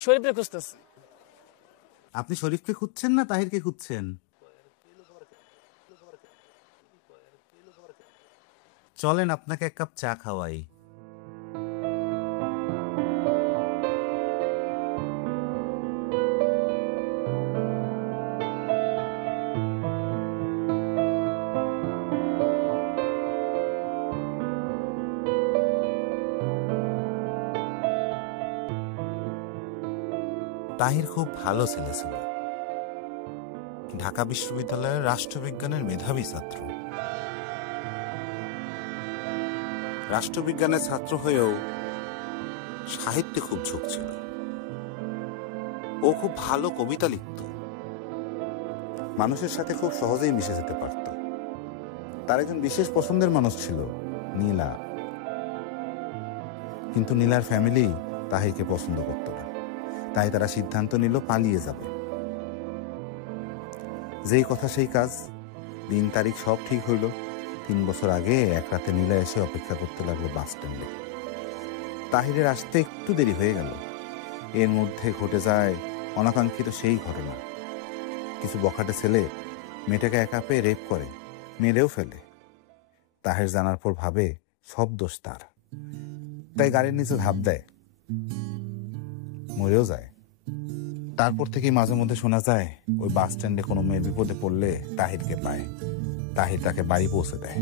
শরীফরে খুঁজতেছে। আপনি শরীফকে খুঁজছেন না তাহিরকে খুঁজছেন? চলেন আপনাকে এক কাপ চা খাওয়াই। তাহির খুব ভালো ছেলে ছিল। ঢাকা বিশ্ববিদ্যালয়ের রাষ্ট্রবিজ্ঞানের মেধাবী ছাত্র। রাষ্ট্রবিজ্ঞানের ছাত্র হয়েও সাহিত্যে খুব ঝোঁক ছিল। ও খুব ভালো কবিতা লিখত। মানুষের সাথে খুব সহজেই মিশে যেতে পারত। তার একজন বিশেষ পছন্দের মানুষ ছিল, নীলা। কিন্তু নীলার ফ্যামিলি তাহিরকে পছন্দ করত না। তাই তারা সিদ্ধান্ত নিল পালিয়ে যাবে। যেই কথা সেই কাজ। দিন তারিখ সব ঠিক হইল। 3 বছর আগে এক রাতে নীলা এসে অপেক্ষা করতে লাগলো বাস স্ট্যান্ডে। তাহিরের আসতে একটু দেরি হয়ে গেল। এর মধ্যে ঘটে যায় অনাকাঙ্ক্ষিত সেই ঘটনা। কিছু বখাটে ছেলে মেয়েটাকে একা পেয়ে রেপ করে, মেরেও ফেলে। তাহির জানার পর ভাবে সব দোষ তার। তাই গাড়ির নিচে ঝাঁপ দেয়, মরেও যায়। তারপর থেকে মাঝে মধ্যে শোনা যায় ওই বাস স্ট্যান্ডে কোনো মেয়ে বিপদে পড়লে তাহিরকে পায়। তাহির তাকে বাড়ি পৌঁছে দেয়।